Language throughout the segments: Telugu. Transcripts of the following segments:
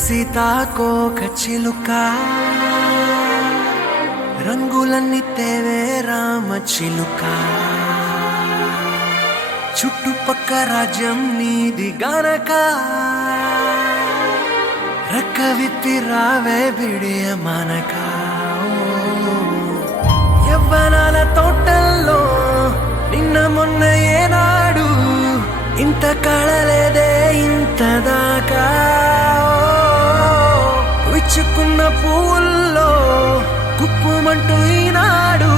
సీతాకోక చిలుక రంగులన్నీ తేవే రామ చిలుక చుట్టుపక్క రాజ్యం నీది గనక రెక్క విప్పి రావే బిడియ మనక యవ్వనాల తోటల్లో నిన్న మొన్న ఏనాడు ఇంత కళలేదే ఇంత దాకా విచ్చుకున్న పువ్వుల్లో కుప్పుమంటూ ఈనాడు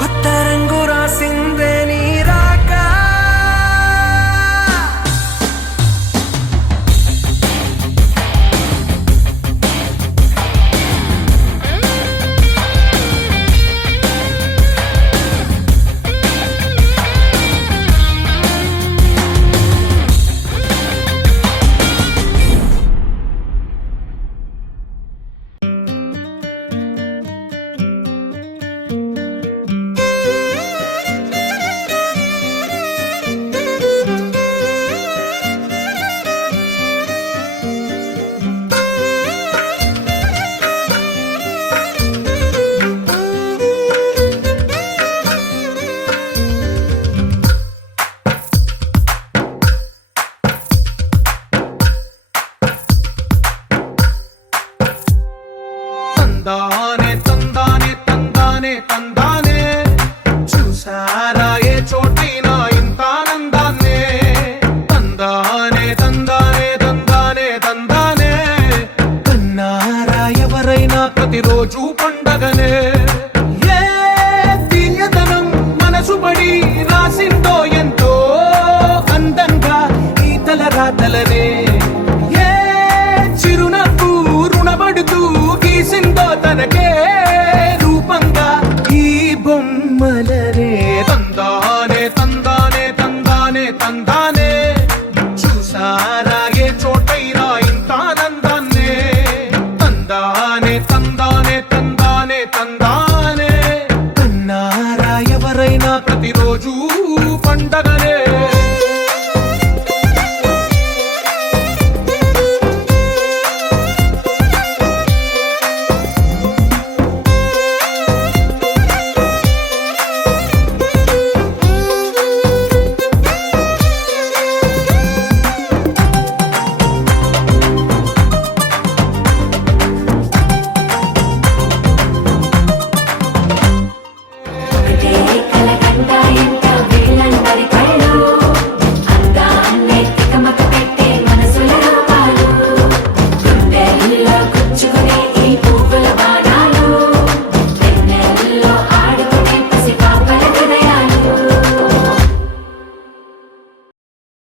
కొత్త రంగు రాసిందే నీ రాక తందానే తందానే తందానే తందానే చూసారా ఏ చోటైనా ఇంత ఆనందాన్నే తందానే తందానే తందానే తందానే కన్నారా ఎవరైనా ప్రతిరోజు పండగనే ఏ తీయదనం మనసు పడి రాసిందో ఎంతో అందంగా ఈ తల రాతలనే ఏ చిరునవ్వు రుణపడుతూ గీసిందో తనకే రూపంగా ఈ బొమ్మలనే తందానే తందానే తందానే తందానే చూసారా ఏ చోటైనా ఇంత ఆనందాన్నే తందానే తందానే తందానే తందానే కన్నారా ఎవరైనా ప్రతిరోజు పండగనే